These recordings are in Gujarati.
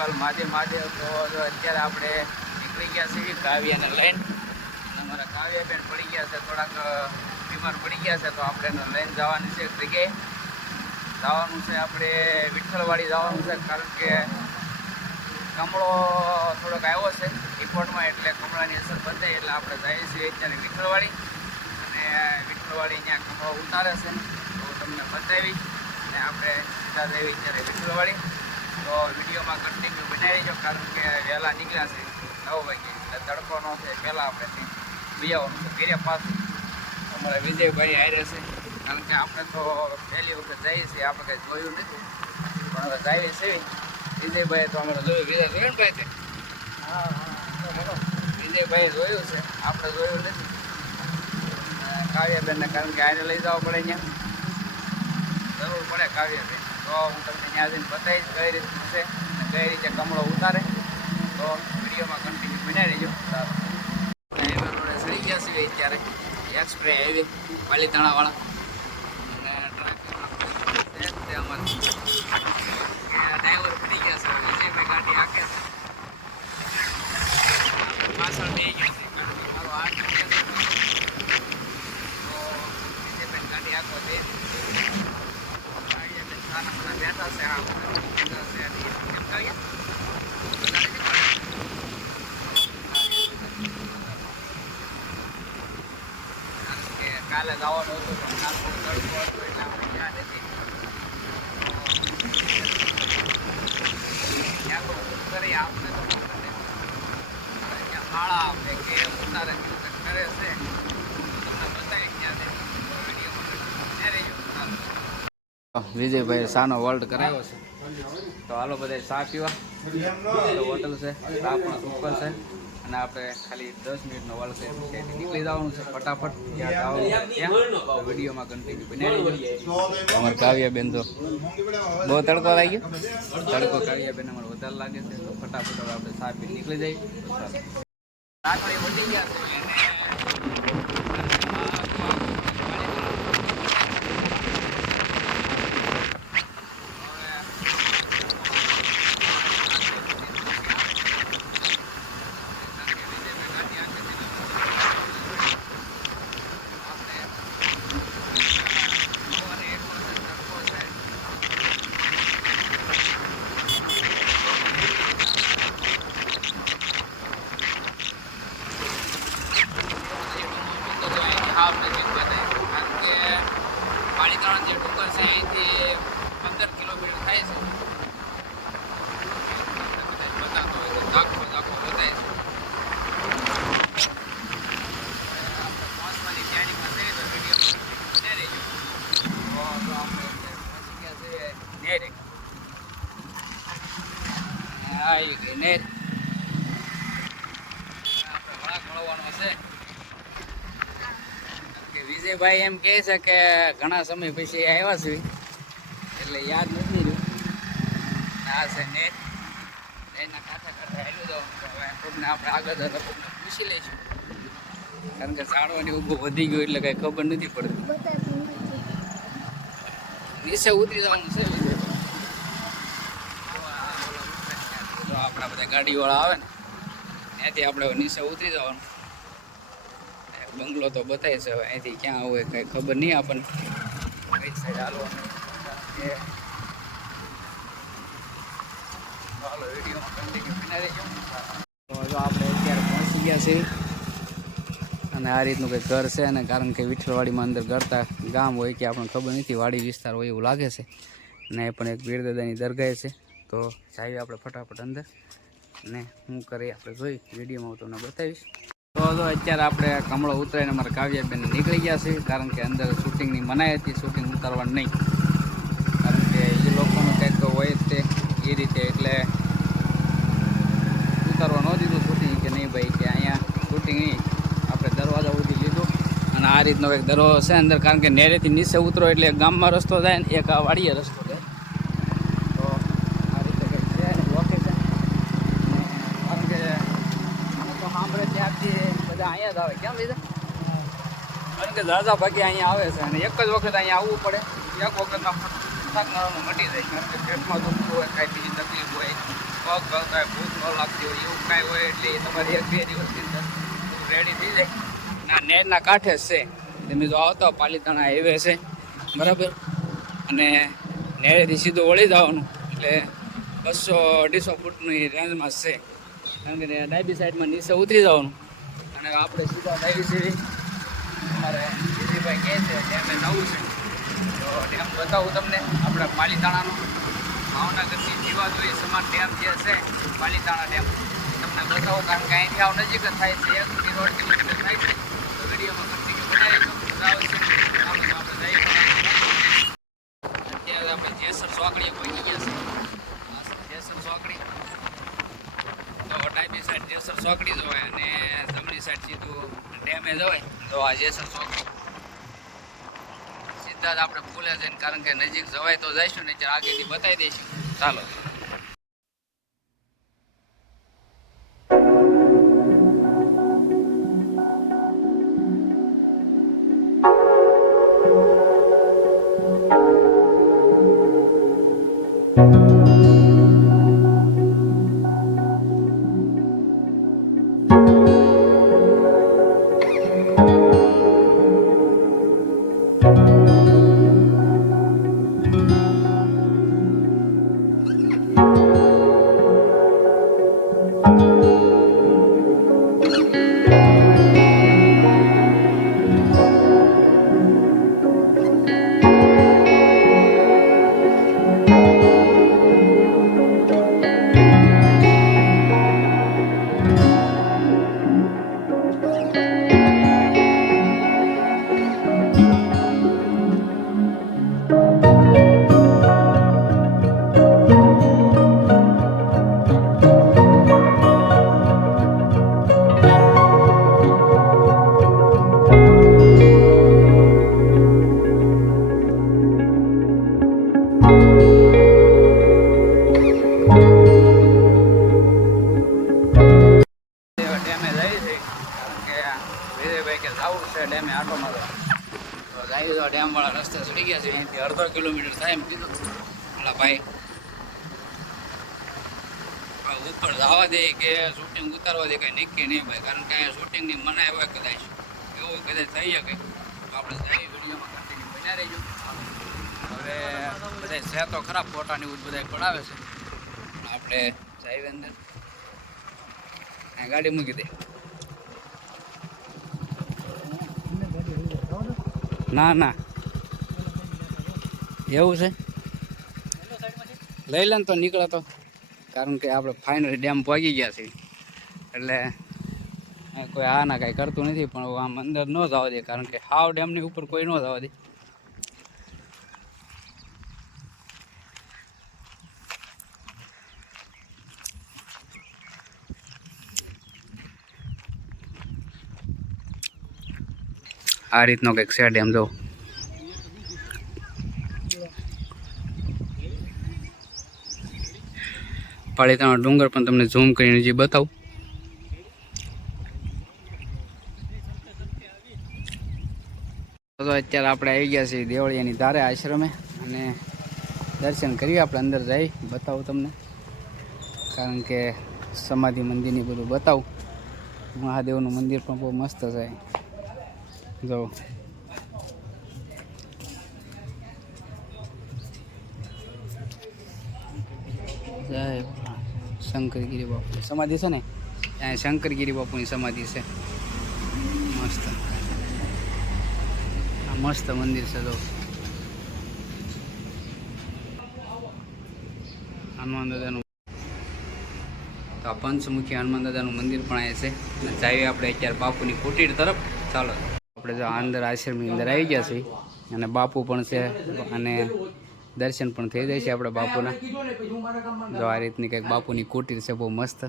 મહાકાલ માધે માધે તો અત્યારે આપણે નીકળી ગયા છીએ કાવ્યાને લઈને. અમારા કાવ્યાબેન પડી ગયા છે, થોડાક બીમાર પડી ગયા છે, તો આપણે લઈને જવાની છે જગ્યાએ. જવાનું છે આપણે વિઠ્ઠલવાડી જવાનું છે, કારણ કે કમળો થોડોક આવ્યો છે રિપોર્ટમાં, એટલે કમળાની અસર બતાવી એટલે આપણે જઈએ છીએ અત્યારે વિઠ્ઠલવાડી. અને વિઠ્ઠલવાડી ત્યાં કમળો ઉતારે છે, તો તમને બતાવી અને આપણે સીધા જઈએ અત્યારે વિઠ્ઠલવાડી. તો વિડીયોમાં કન્ટિન્યુ બનાવી જો કારણ કે વહેલા નીકળ્યા છે નવ વાગે એટલે તડકો ન છે પહેલાં આપણે બીજાવાનું છે ઘેરે પાછું. અમારા વિજયભાઈ હારે છે. કારણ કે આપણે તો પહેલી વખત જઈએ છીએ, આપણે કંઈ જોયું નથી. પણ હવે જઈએ છીએ. વિજયભાઈએ તો અમારે જોયું. વિજય જોયું ને ભાઈ વિજયભાઈએ વિજયભાઈ જોયું છે. આપણે જોયું નથી. કાવ્યાબેનને કારણ કે આને લઈ જવા પડે અહીંયા જરૂર પડે કાવ્યાબેન. તો હું તમને ત્યાં બતાવીશ કઈ રીતે થશે અને કઈ રીતે કમળો ઉતારે. તો વિડીયોમાં કન્ટિન્યુ બનાવી રહેજો. સારું. હાઈવે ગયા છીએ અત્યારે એક્સપ્રે હાઈવે પાલીતાણાવાળા. અને ટ્રાફિક તે અમારે ડ્રાઈવર પડી ગયા છે. વિજયભાઈ ગાડી હાકે છે. પાછળ બે ગયા છે કારણ કે મારો હાથ નીચે છે. તો વિજયભાઈ ગાડી હાંકવા દે ગાડીએ સાના મને બેઠા છે આ બેઠા છે અને એ કેમ કાવ્યા? ગાડી નીકળે. કારણ કે કાલે જવાનું હતું પણ બહુ તડકો આપણે ગયા નથી ત્યાં આપણે આપણે માળા આપે કે ઉતારે કરે છે તમને બતાવી ત્યાં વિજયભાઈ સાનો વર્લ્ડ કરાવ્યો છે. તો હાલો બધા ચા પીવા. હોટલ છે, ચા પણ સુપર છે. અને આપણે ખાલી દસ મિનિટનો વર્લ્ડ છે નીકળી જવાનું છે ફટાફટ. ત્યાં જવાનું વિડીયોમાં કન્ટિન્યુ બનાવી અમારે કાવ્યાબેન તો બહુ તડકો લાગ્યો. તડકો કાવ્યાબેન અમારે વધારે લાગે છે. તો ફટાફટ આપણે ચા પી નીકળી જઈએ. રાખડી વધી ગયા એને હાવ નજીક બતાય કારણ કે પાણીતાણા જે ડુંગર છે અહીંથી પંદર કિલોમીટર થાય છે કદાચ બતાતો હોય તો દાખલો દાખલો બતાય છે આપણે પહોંચવાની તૈયારીમાં છીએ તો વિડીયોમાં બને રહેજો તો તો આપણે પહોંચી ગયા છીએ નેરે આવી ગઈ નેર આપણે વળાંક મળવાનો છે વિજયભાઈ એમ કહે છે કે ઘણા સમય પછી આવ્યા છે એટલે યાદ નથી રહ્યું. આ છે ને એના કાંઠે કાંઠે હેલું દો આપણે આગળ જતા પૂછી લઈશું. કારણ કે જાણવાની ઊભું વધી ગયું એટલે કઈ ખબર નથી પડતી. નીચે ઉતરી જવાનું છે. આપણા બધા ગાડીવાળા આવે ને, ત્યાંથી આપણે નીચે ઉતરી જવાનું. બંગલો તો બતાવે છે હવે અહીંથી ક્યાં આવે કંઈ ખબર નહીં આપણને કઈ સાઈડ હાલો. તો આપણે અત્યારે પહોંચી ગયા છીએ. અને આ રીતનું કંઈક ઘર છે અને કારણ કે વિઠ્ઠલવાડીમાં અંદર ગળતા ગામ હોય કે આપણને ખબર નથી, વાડી વિસ્તાર હોય એવું લાગે છે. અને એ પણ એક વીરદાદાની દરગાહ છે. તો જઈએ આપણે ફટાફટ અંદર. અને હું કરી આપણે જોઈ વિડીયોમાં હું તમને બતાવીશ. તો અત્યારે આપણે કમળો ઉતરાઈને અમારા કાવ્યાબેન નીકળી ગયા છે, કારણ કે અંદર શૂટિંગની મનાઈ હતી, શૂટિંગ ઉતારવાની નહીં. કારણ કે એ લોકોનું કંઈક હોય તે, એ રીતે એટલે ઉતારવા ન દીધું શૂટિંગ કે નહીં ભાઈ, કે અહીંયા શૂટિંગ નહીં. આપણે દરવાજા ઉધી લીધું. અને આ રીતનો એક દરવાજો છે અંદર, કારણ કે નેરેથી નીચે ઉતરો એટલે ગામમાં રસ્તો જાય ને એક આ વાડીએ રસ્તો જાય તો આ રીતે કંઈક છે લોકેશન કારણ કે અમે તો સાંભળે ત્યારથી બધા અહીંયા જ આવે કેમ લીધા કે ઝાઝા ભાગે અહીંયા આવે છે અને એક જ વખત અહીંયા આવવું પડે. એક વખતમાં મટી જાય કે પેટમાં દુખતું હોય, કાંઈ બીજી તકલીફ હોય, પગ ભાવતા હોય ભૂખ ન લાગતી હોય, એવું કાંઈ હોય એટલે એ તમારી એક બે દિવસની અંદર રેડી થઈ જાય. ના નેરના કાંઠે છે. તમે જો આવતા પાલિતાણા પાલીતાણા હાઈવે છે. બરાબર? અને નેરેથી સીધું વળી જવાનું. એટલે બસો અઢીસો ફૂટની રેન્જમાં છે. કારણ કે ડાયબી સાઈડમાં નીચે ઉતરી જવાનું. અને આપણે સીધા ડાયબી સીધી અમારે વિજયભાઈ કહે છે ડેમે નવું છે. તો ડેમ બતાવું તમને આપણે પાલીતાણાનો. ભાવનગરથી જીવાદોરી સમાન ડેમ જે છે, પાલીતાણા ડેમ. તમને બતાવું કારણ કે અહીંથી આવ નજીક જ થાય છે. એક દોઢ કિલોમીટર થાય છે. તો વિડીયોમાં કન્ટિન્યુ બનાવી દો મજા આવશે ચાલો તો આપણે જઈએ અત્યારે આપણે જેસર ચોકડીએ પહોંચી ગયા છે આ છે જેસર ચોકડી તો ડાબી સાઈડ જેસર ચોકડી જવાય અને જમણી સાઈડ સીધું ડેમે જવાય તો આ જેસર ચોકડી સીધા જ આપણે ફૂલે જઈને, કારણ કે નજીક જવાય તો જઈશું ને ત્યારે આગળથી બતાવી દઈશું. ચાલો. ડેમે છે, ડેમે આટો મારો. ગાયું તો ડેમવાળા રસ્તે ચડી ગયા છે, અહીંથી અડધો કિલોમીટર થાય એમ કીધું. ઓલા ભાઈ ઉપર જવા દે કે શૂટિંગ ઉતારવા દે, કંઈ નક્કી નહીં ભાઈ, કારણ કે અહીંયા શૂટિંગની મનાય હોય કદાચ. એવું કદાચ થઈ શકે. તો આપણે જઈ વિડીયોમાં કન્ટિન્યુ બન્યા રહીજો. હવે બધા છે તો ખરાબ ફોટાની એવું બધા પડાવે છે. આપણે જઈએ અંદર. ગાડી મૂકી દે. ના ના. એવું છે? લઈ લે ને તો નીકળે તો. કારણ કે આપણે ફાઇનલ ડેમ પહોંચી ગયા છીએ. એટલે કોઈ આ ના કાંઈ કરતું નથી, પણ આમ અંદર ન જવા દે. કારણ કે હાવ ડેમની ઉપર કોઈ ન જવા દે. આ રીતનો કંઈક સેટ એમ જો. પાળીતાનો ડુંગર પણ તમને ઝૂમ કરીને જે બતાવું. તો અત્યારે આપણે આવી ગયા છીએ દેવળિયાની ધારે આશ્રમે અને દર્શન કરીએ, આપણે અંદર જઈ બતાવું તમને. કારણ કે સમાધિ મંદિરની બધું બતાવું. મહાદેવનું મંદિર પણ બહુ મસ્ત છે. જો શંકરગીરી બાપુ. સમાધિ છે ને? ત્યાં શંકરગીરી બાપુની સમાધિ છે. મસ્ત. આ મસ્ત મંદિર છે જો. હનુમાન દાદાનું તો આ પંચમુખી હનુમાન દાદાનું મંદિર પણ અહીંયા છે. અને જઈએ આપણે અત્યારે બાપુની કુટીર તરફ. ચાલો. આપણે જો અંદર આશ્રમની અંદર આવી ગયા છીએ. અને બાપુ પણ છે અને દર્શન પણ થઈ જાય છે આપણે બાપુના. જો આ રીતની કંઈક બાપુની કુટીર છે, બહુ મસ્ત.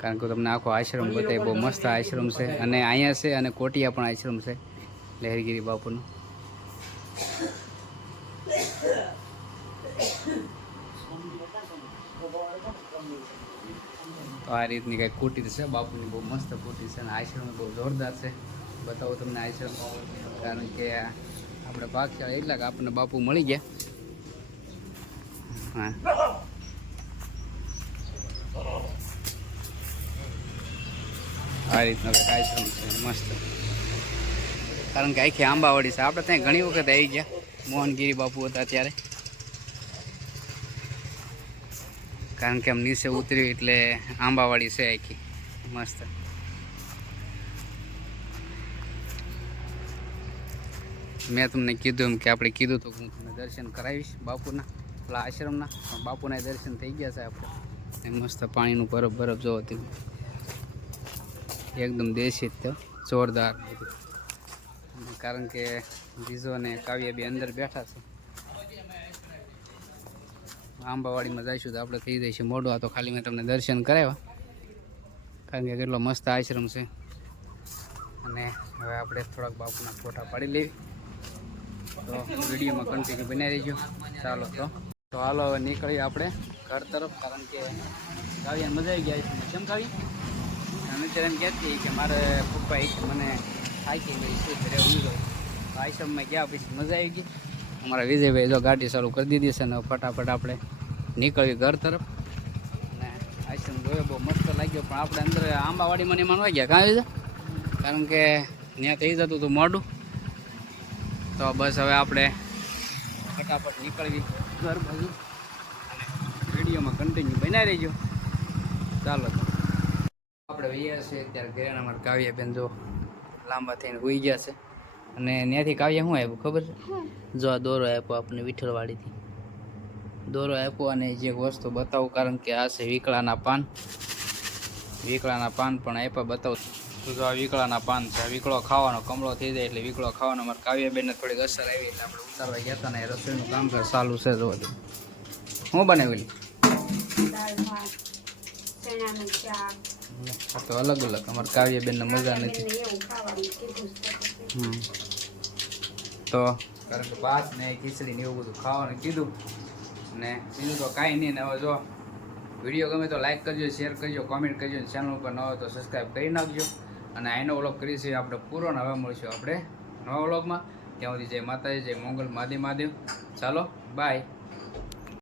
કારણ કે તમને આખો આશ્રમ બતાવી બહુ મસ્ત આશ્રમ છે. અને અહીંયા છે અને કોટિયા પણ આશ્રમ છે, લહેરગીરી બાપુનું. તો આ રીતની કંઈક કુટી છે. બાપુની બહુ મસ્ત કુટી છે અને આશ્રમ બહુ જોરદાર છે. બતાવું તમને આશ્રમ. કારણ કે આપણે ભાગશાળા એટલા કે આપણને બાપુ મળી ગયા. હા. આ રીતનો કંઈક આશ્રમ છે. મસ્ત. કારણ કે આખી આંબાવાડી છે. આપણે ત્યાં ઘણી વખત આવી ગયા. મોહનગીરી બાપુ હતા ત્યારે. કારણ કે આમ નીચે ઉતર્યું એટલે આંબાવાળી છે આખી. મસ્ત. મેં તમને કીધું એમ કે આપણે કીધું તો હું તમને દર્શન કરાવીશ બાપુના, પેલા આશ્રમના. પણ બાપુના દર્શન થઈ ગયા છે આપણે. મસ્ત પાણીનું બરફ બરફ જોવો તેમ. એકદમ દેશી જ જોરદાર. કારણ કે જીજો અને કાવ્ય બી અંદર બેઠા છે. આંબાવાડીમાં જઈશું તો આપણે થઈ જઈશું મોડું આ તો ખાલી મેં તમને દર્શન કરાવ્યા. કારણ કે કેટલો મસ્ત આશ્રમ છે. અને હવે આપણે થોડાક બાપુના ફોટા પાડી લેવી. તો વિડીયોમાં કન્ટિન્યુ બની રહીજો. ચાલો તો. તો હાલો હવે નીકળીએ આપણે ઘર તરફ. કારણ કે કાવ્યા મજા આવી ગયા છે કેમ કાવી અને અત્યારે એમ કહેતી કે મારે પપ્પા એક મને થાકી ગઈ છે, ઘરે ઊંઘી ગયો આશ્રમમાં ગયા પછી મજા આવી ગઈ. અમારા વિજયભાઈ જો ગાડી ચાલુ કરી દીધી છે ને ફટાફટ આપણે નીકળવી ઘર તરફ. અને આઈસ્ક્રીમ જોયો બહુ મસ્ત લાગ્યો પણ આપણે અંદર આંબાવાડીમાં ને એમાં ન ગયા. કાં વિજય કારણ કે ત્યાં થઈ જતું હતું મોડું તો બસ હવે આપણે ફટાફટ નીકળવી ઘર બાજુ. વિડીયોમાં કન્ટિન્યુ બનાવી રહીજો. ચાલો તો. આપણે વૈયા છીએ અત્યારે ઘરે અને અમારા કાવ્યાબેન જો લાંબા થઈને હોઈ ગયા છે. અને ત્યાંથી કાવ્ય શું આવ્યું ખબર છે? જો આ દોરો આપ્યો આપણને વિઠ્ઠલવાડીથી. દોરો આપ્યો અને જે વસ્તુ બતાવું, કારણ કે આ છે વીકળાના પાન. વીકળાના પાન પણ આપ્યા બતાવું. તો આ વીકળાના પાન છે વીકળો ખાવાનો કમળો થઈ જાય એટલે વીકળો ખાવાનો. અમારે કાવ્યાબેનને થોડીક અસર આવી એટલે આપણે ઉતારવા ગયા હતા ને રસોઈનું કામ કરે ચાલુ છે જો હું બનાવેલી? તો અલગ અલગ, અમારે કાવ્યાબેનને મજા નથી. તો, કારણ કે ભાત ને ખીચડી ને એવું બધું ખાવાનું કીધું. ને બીજું તો કાંઈ નહીં ને હવે જો વીડિયો ગમે તો લાઈક કરજો શેર કરજો કોમેન્ટ કરજો ચેનલ ઉપર ન હોય તો સબસ્ક્રાઈબ કરી નાખજો. અને આનો વ્લોગ કરીશું આપણે પૂરો ને હવે મળીશું આપણે નવા વ્લોગમાં ત્યાં સુધી જય માતાજી, જય મંગલ, મહાદેવ મહાદેવ. ચાલો બાય